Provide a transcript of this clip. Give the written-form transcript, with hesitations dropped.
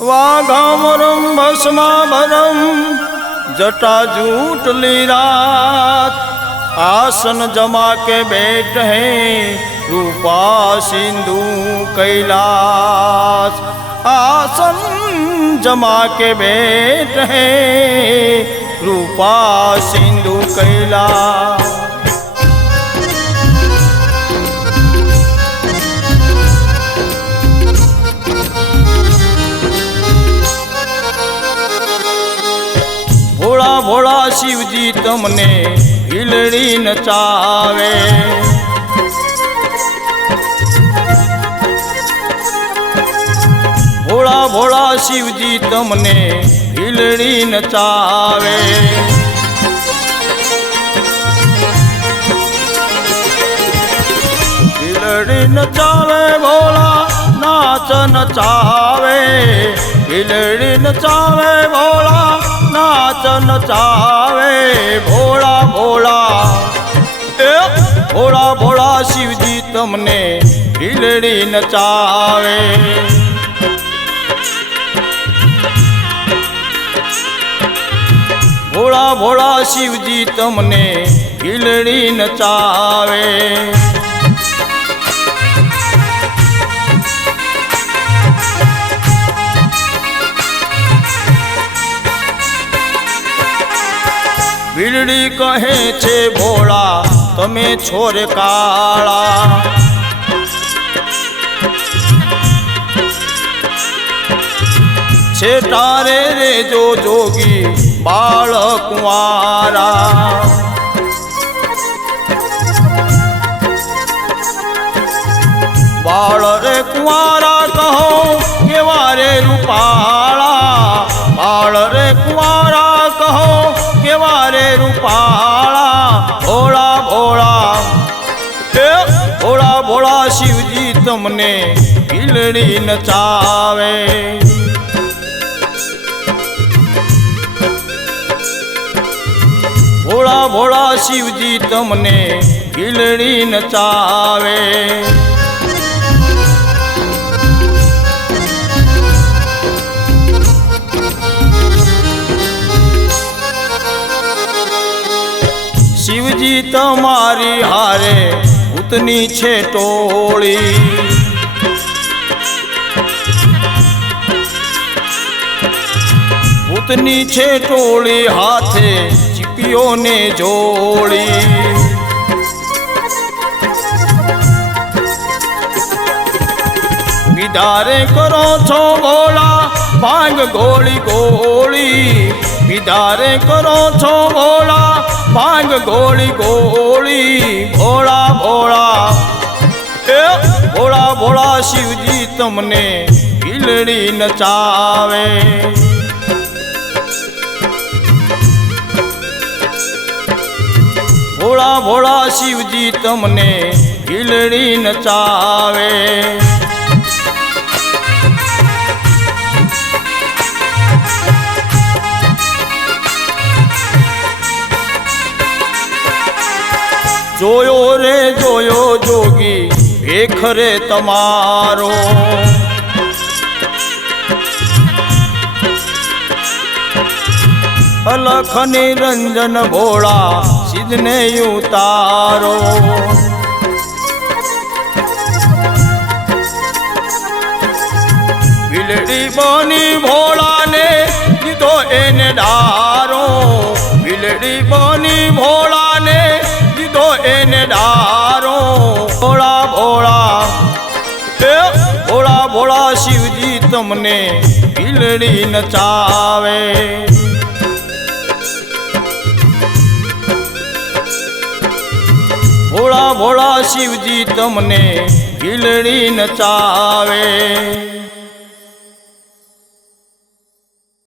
वाघामरम भस्माभरम जटाजूटली रात आसन जमा के बैठ है रूपा सिंधु कैलाश। आसन जमा के बैठ है रूपा सिंधु कैलाश। भोला भोला शिवजी तमने हिलड़ी नचावे। भोला भोला शिवजी तमने हिलड़ी नचावे। हिलड़ी नचावे भोला नाच नचावे। हिलड़ी नचावे भोला नाच नचावे। भोला भोला भोला भोला शिवजी तमने हिलड़ी नचावे। भोला भोला शिवजी तमने हिलड़ी नचावे। भीलड़ी कहे छे भोला तमे छोर काला। छेटारे रे जो जोगी बाल कुंवारा। बाल रे कुंवारा कहो केवा रे रूपाला। बाल रे कुंवारा कहो केवा रे रूपाला। भोला भोला भोला भोला शिवजी तमने हिलड़ी नचावे। भोला भोला शिवजी तमने हिलड़ी नचावे। शिवजी तमारी हारे उतनी छे टोली। उतनी छे टोली हाथे चिपियों ने जोड़ी। विदारे करो छो भोला भांग गोली गोली। विदारे करो छो भोला भांग गोली गोली। भोला भोला भोला भोला शिवजी तमने हिलड़ी नचावे। भोला भोला शिवजी तमने हिलड़ी नचावे। जोयो रे जोयो जोगी भेख रे तमारो। अलख निरंजन भोला सिद्धने उतारो। बिलड़ी बनी भोला ने दीधो एने डारो। बिलड़ी बनी भोला ने दीधो एने डारो। भोला भोला भोला भोला शिवजी तमने हिलड़ी नचावे। भोला भोला शिवजी तमने हिलड़ी नचावे।